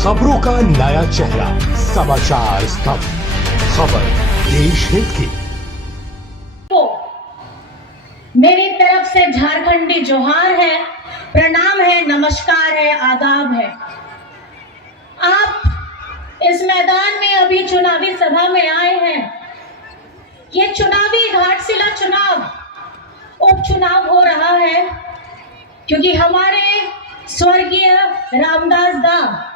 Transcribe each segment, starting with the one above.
खबरों का नया चेहरा, समाचार स्तंभ, खबर देश हित की। तो मेरी तरफ से झारखंडी जोहार है, प्रणाम है, नमस्कार है, आदाब है। आप इस मैदान में अभी चुनावी सभा में आए हैं। ये चुनावी घाटशिला चुनाव उपचुनाव हो रहा है क्योंकि हमारे स्वर्गीय रामदास दा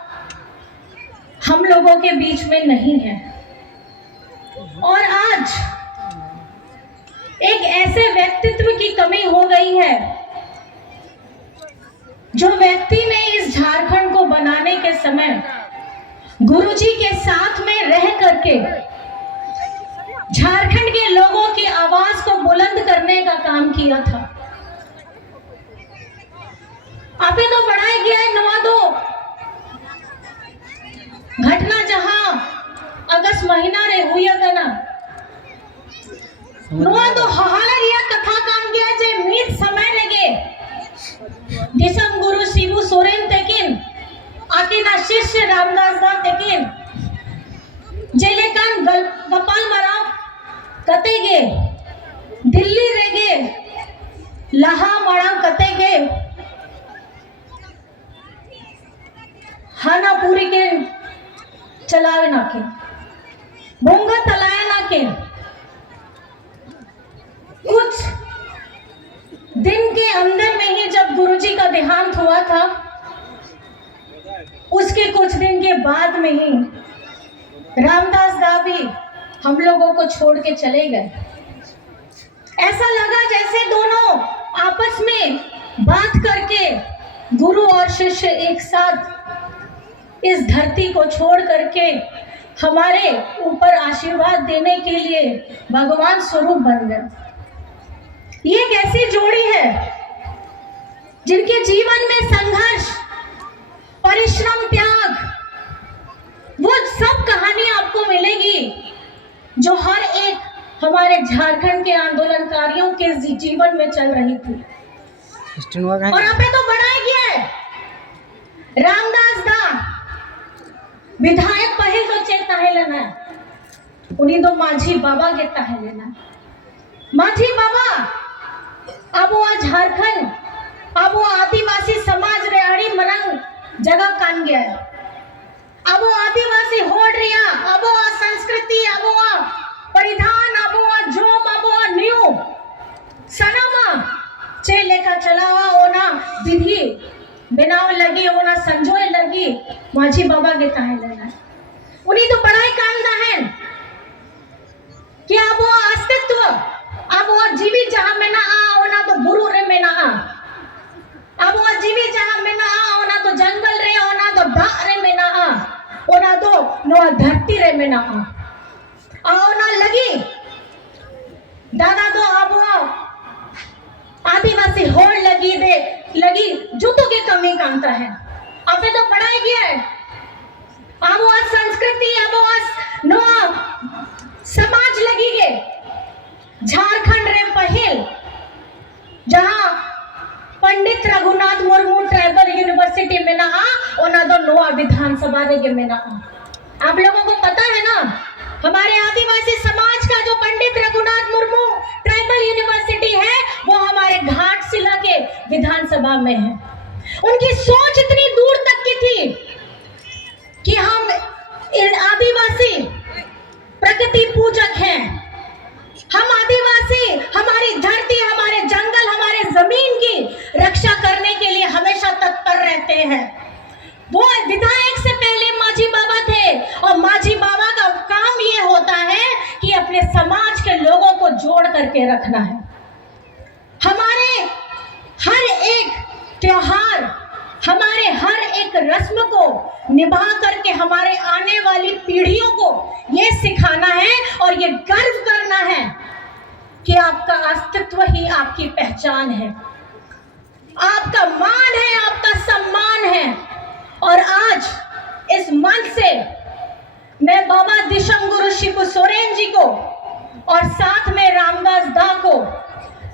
हम लोगों के बीच में नहीं है। और आज एक ऐसे व्यक्तित्व की कमी हो गई है जो व्यक्ति ने इस झारखंड को बनाने के समय गुरुजी के साथ में रह करके झारखंड के लोगों की आवाज को बुलंद करने का काम किया था। आपे तो बढ़ाया गया है नवा दो घटना जहां अगस्त महीना रे हुई था ना, नवा तो हहाना रिया कथा काम गया जे मीत समय लगे दिसम गुरु शिबू सोरेन तेकिन आके ना शिष्य रामदास दा तेकिन जेले कान गपाल मराव कते गे दिल्ली रे गे लहा मराव कते गे हाना पूरी के चलावे ना के बोंगा तलाया ना के कुछ दिन के अंदर में ही जब गुरुजी का देहांत हुआ था, उसके कुछ दिन के बाद में ही रामदास दा भी हम लोगों को छोड़ के चले गए। ऐसा लगा जैसे दोनों आपस में बात करके गुरु और शिष्य एक साथ इस धरती को छोड़ करके हमारे ऊपर आशीर्वाद देने के लिए भगवान स्वरूप बन गए। ये एक ऐसी जोड़ी है जिनके जीवन में संघर्ष, परिश्रम, त्याग, वो सब कहानी आपको मिलेगी जो हर एक हमारे झारखंड के आंदोलनकारियों के जीवन में चल रही थी। और आपने तो बढ़ाया गया है रामदास दा विधायक पहिल तो चेता है लेना, उन्हीं तो माझी बाबा गेता है लेना। माझी बाबा अब वो झारखंड, अब वो आदिवासी समाज रे आड़ी मरंग जगह कान गया है। अब वो आदिवासी होड़ रिया, अब वो संस्कृति, अब वो परिधान, अब वो जोम, अब वो न्यू सनमा चे लेकर चलावा ओना विधि बनाव लगी, ओना संजोय लगी माझी बाबा गेता है लेना। उन्हीं तो पढ़ाई कांदा है कि अब वो अस्तित्व, अब वो जीवी जहां में ना आ ओना तो गुरु रे में ना आ, अब वो जीवी जहां में ना आ ओना तो जंगल रे, ओना तो डा रे में ना आ, ओना तो नो धरती रे में ना आ ओना लगी दादा तो अब वो आदिवासी होड़ लगी दे लगी जूतों की कमी कांता है। आपने तो पढ़ाई किया है, अब वो संस्कृति, अब वो नो समाज लगी गे झारखंड रे पहिल जहां पंडित रघुनाथ मुर्मू ट्राइबल यूनिवर्सिटी में ना आ ओना तो नोआ विधानसभा रे में ना आ। आप लोगों को पता है ना, हमारे आदिवासी समाज का जो पंडित रघुनाथ मुर्मू ट्राइबल यूनिवर्सिटी है वो हमारे घाटशिला के विधानसभा में है। उनकी सोच इतनी दूर तक की थी कि हम आदिवासी प्रकृति पूजक हैं, हम आदिवासी हमारी धरती, हमारे जंगल, हमारे जमीन की रक्षा करने के लिए हमेशा तत्पर रहते हैं। वो विधायक से पहले माझी बाबा थे और माझी बाबा का काम ये होता है कि अपने समाज के लोगों को जोड़ करके रखना है। हमारे हर एक त्योहार, हमारे हर एक रस्म को निभा करके हमारे आने वाली पीढ़ियों को ये सिखाना है और ये गर्व करना है कि आपका अस्तित्व ही आपकी पहचान है, आपका मान है, आपका सम्मान है। और आज इस मंच से मैं बाबा दिशम गुरु शिबू सोरेन जी को और साथ में रामदास दा को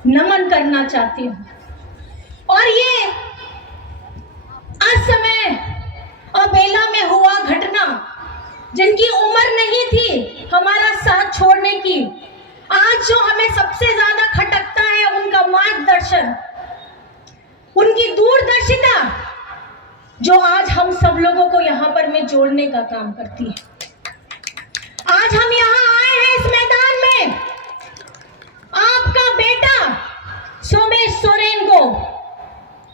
नमन करना चाहती हूँ। और ये असमय अबेला में हुआ जिनकी उम्र नहीं थी हमारा साथ छोड़ने की, आज जो हमें सबसे ज्यादा खटकता है उनका मार्गदर्शन, उनकी दूरदर्शिता, जो आज हम सब लोगों को यहाँ पर में जोड़ने का काम करती है। आज हम यहाँ आए हैं इस मैदान में आपका बेटा सोमेश सोरेन को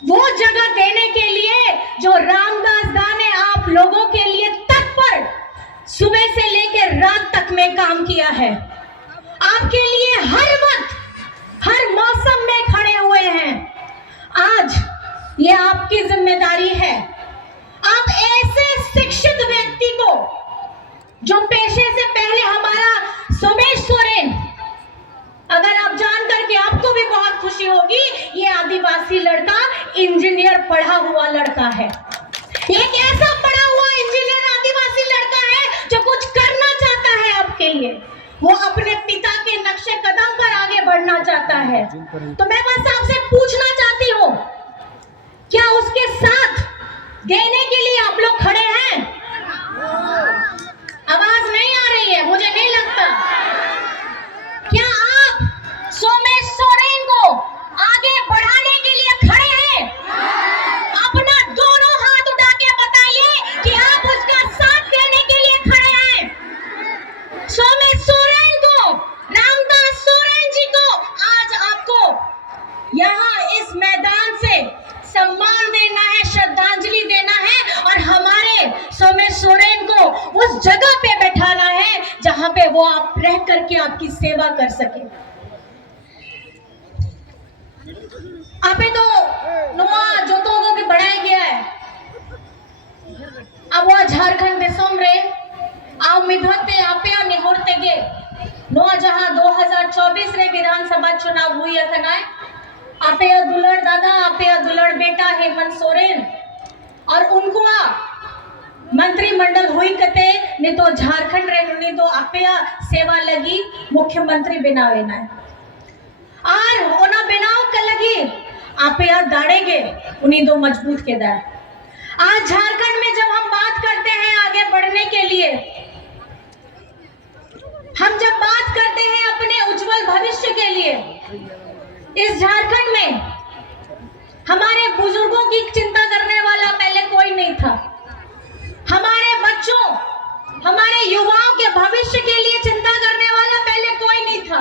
वो जगह देने के लिए जो रामदास दा ने आप लोगों के लिए तत्पर सुबह से लेकर रात तक में काम किया है। आपके लिए हर वक्त हर मौसम में खड़े हुए हैं। आज ये आपकी जिम्मेदारी है। आप ऐसे शिक्षित व्यक्ति को, जो पेशे से पहले हमारा सोमेश सोरेन, अगर आप जान करके आपको भी बहुत खुशी होगी, ये आदिवासी लड़का इंजीनियर पढ़ा हुआ लड़का है। एक ऐसा पढ़ा हुआ इंजीनियर आदिवासी लड़का है जो कुछ करना चाहता है आपके लिए, वो अपने पिता के नक्शे कदम पर आगे बढ़ना चाहता है। तो मैं बस आपसे पूछना चाहती हूँ, क्या उसके साथ देने के लिए आप लोग खड़े हैं? आवाज नहीं आ रही है, मुझे नहीं लगता। क्या आप सोमेश सोरेन को आगे बढ़ाने के लिए खड़े हैं? अपना दोनों हाथ उठा के बताइए कि आप उसका साथ देने के लिए खड़े हैं। सोमेश सोरेन को, रामदास सोरेन जी को आज आपको यहाँ इस मैदान से सम्मान देना है, श्रद्धांजलि देना है और हमारे सोमेश सोरेन को उस जगह पे बैठाना है जहां पे वो आप रह करके आपकी सेवा कर सके। आपे तो नुआ जोतोगो के बढ़ाया गया है। अब वो झारखंड दिसम रे आओ मिधते आपे निहोरते गे नुआ जहां 2024 रे विधानसभा चुनाव हुई है। आपे दुलड़ दादा, आपे दुलड़ बेटा हेमंत सोरेन और उनको मंत्रिमंडल हुई कते ने तो झारखंड रे ने तो आपे सेवा लगी मुख्यमंत्री बनावे ना और ओना बनाव के लगी आपे दाड़ेगे उन्हीं दो मजबूत के दाए। आज झारखंड में जब हम बात करते हैं आगे बढ़ने के लिए, हम जब बात करते हैं अपने उज्जवल भविष्य के लिए, इस झारखंड में हमारे बुजुर्गों की चिंता करने वाला पहले कोई नहीं था। हमारे बच्चों, हमारे युवाओं के भविष्य के लिए चिंता करने वाला पहले कोई नहीं था।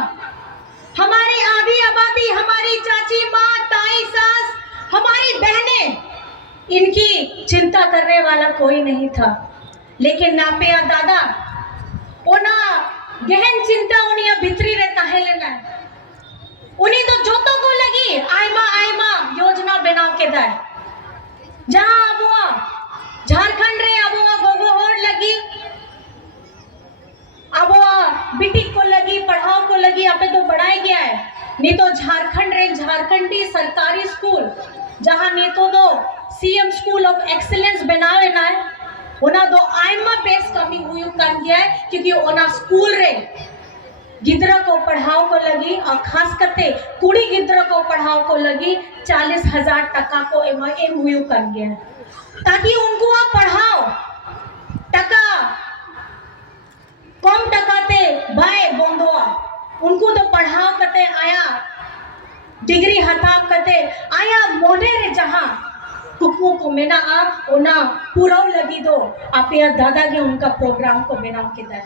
हमारी आबी आबादी, हमारी चाची माँ, ताई, सास, हमारी बहनें, इनकी चिंता करने वाला कोई नहीं था। लेकिन नापे दादा ओना गहन चिंता उन्हें भितरी रहता है लेना, उन्हीं तो जोतों को लगी आयमा योजना बनाव के दाए। जहां अबुआ झारखंड रे अबुआ गोगोहोर लगी, अबुआ बिटिक को लगी, पढ़ाओ को लगी, आपे तो बढ़ाई गया है। नहीं तो झारखंड रे झारखंडी सरकारी स्कूल जहां नहीं तो दो सीएम स्कूल ऑफ एक्सीलेंस बनावे ना है, ओना दो आयमा बेस कमी हुई कर गया है, क्योंकि ओना स्कूल रे गिद्रा को पढ़ाओ को लगी और खास करते कुड़ी गिद्रा को पढ़ाओ को लगी 40,000 टका को एम हुई कर गया है, ताकि उनको आप पढ़ाओ टका कम टकाते भाई बोंदोआ उनको तो पढ़ाओ करते आया डिग्री हताब करते आया मोने रे जहां कुकू को मेना ओना पूरा लगी दो आपे दादा के उनका प्रोग्राम को बनाओ के दे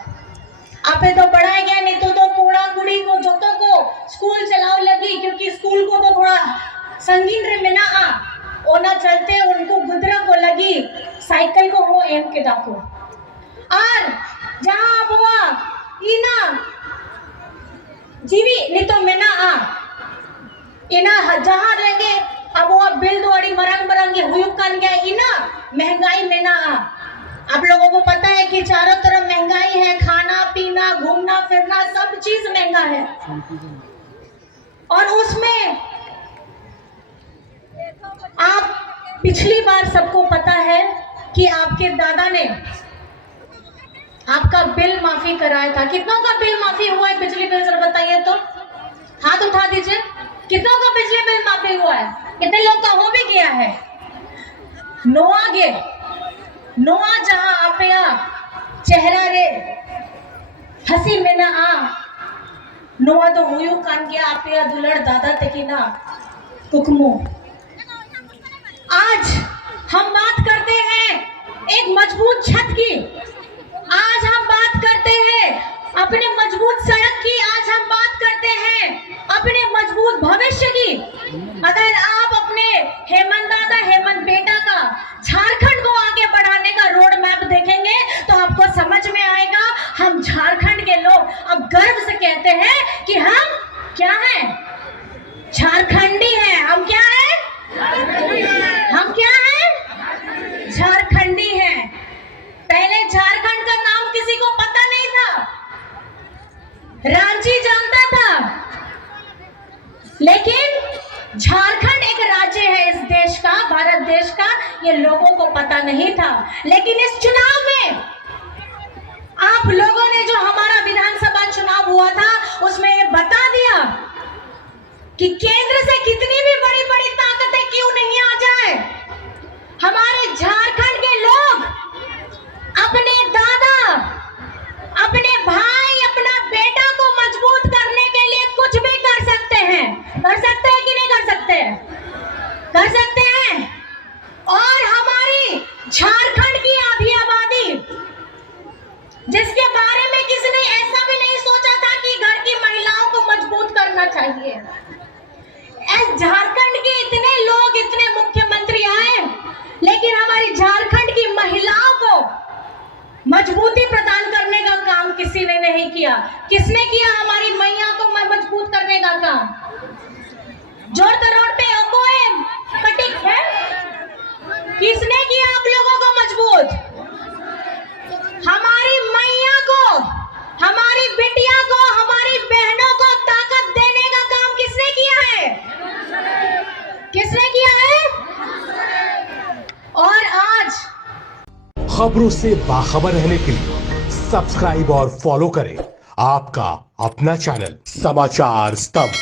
आपे तो बढ़ाया गया। नहीं तो कोड़ा कुड़ी को जोतों को स्कूल चलाओ लगी, क्योंकि स्कूल को तो थोड़ा संगीन रे मेना ओना चलते उनको गुदरा को लगी साइकिल को हो एम के दाको और जहां बुआ इना जीवी नहीं तो मेना इना जहां रहेंगे अब वो बिल दोड़ी मरंग मरंगे हुई कान गया इना महंगाई मेना आप लोगों को पता है कि चारों तरफ महंगाई है, खाना पीना घूमना फिरना सब चीज महंगा है। और उसमें आप पिछली बार सबको पता है कि आपके दादा ने आपका बिल माफी कराया था। कितनों का बिल माफी हुआ है बिजली बिल जरा बताइए तो, हाथ उठा दीजिए। कितनों का बिजली बिल माफी हुआ है? कितने लोग का हो भी गया है? नोआ जहां आप चेहरा रे हसी में ना आ नुआ तो मुयू कान के आपिया दुलड़ दादा तकिना कुकमो। आज हम बात करते हैं एक मजबूत छत की, आज हम बात करते हैं अपने मजबूत सड़क की, आज हम बात करते हैं अपने मजबूत भविष्य की। अगर आप अपने हेमंत दादा हेमंत बेटा का झारखंड को आगे बढ़ाने का रोड मैप देखेंगे तो आपको समझ में आएगा हम झारखंड के लोग अब गर्व से कहते हैं कि हम क्या हैं, झारखंडी हैं। हम क्या हैं, हम क्या हैं, झारखंडी हैं। पहले झारखंड का नाम किसी को पता नहीं था, रांची जानता था, लेकिन झारखंड एक राज्य है इस देश का, भारत देश का, ये लोगों को पता नहीं था। लेकिन इस चुनाव में आप लोगों ने जो हमारा विधानसभा चुनाव हुआ था उसमें ये बता दिया कि केंद्र से कितनी भी बड़ी बड़ी ताकतें क्यों नहीं आ जाए, हमारे झारखंड के लोग अपने दादा, अपने भाई, अपना बेटा को मजबूत करने के लिए कुछ भी कर सकते हैं। कर सकते हैं कि नहीं कर सकते? कर सकते हैं। और हमारी झारखंड की आधी आबादी, जिसके बारे में किसी ने ऐसा भी नहीं सोचा था कि घर की महिलाओं को मजबूत करना चाहिए, झारखंड के इतने लोग, इतने मुख्यमंत्री आए, लेकिन हमारी झारखंड की महिलाओं को मजबूती प्रदान करने का काम किसी ने नहीं किया। किसने किया हमारी मैया को मजबूत करने का काम? जोर तरोड़ पे कोई कटिक है? किसने किया आप लोगों को मजबूत? हमारी मैया को, हमारी बिटिया को, हमारी बहनों को ताकत देने का काम किसने किया है? किसने किया है? और आज खबरों से बाखबर रहने के लिए सब्सक्राइब और फॉलो करें आपका अपना चैनल समाचार स्तंभ।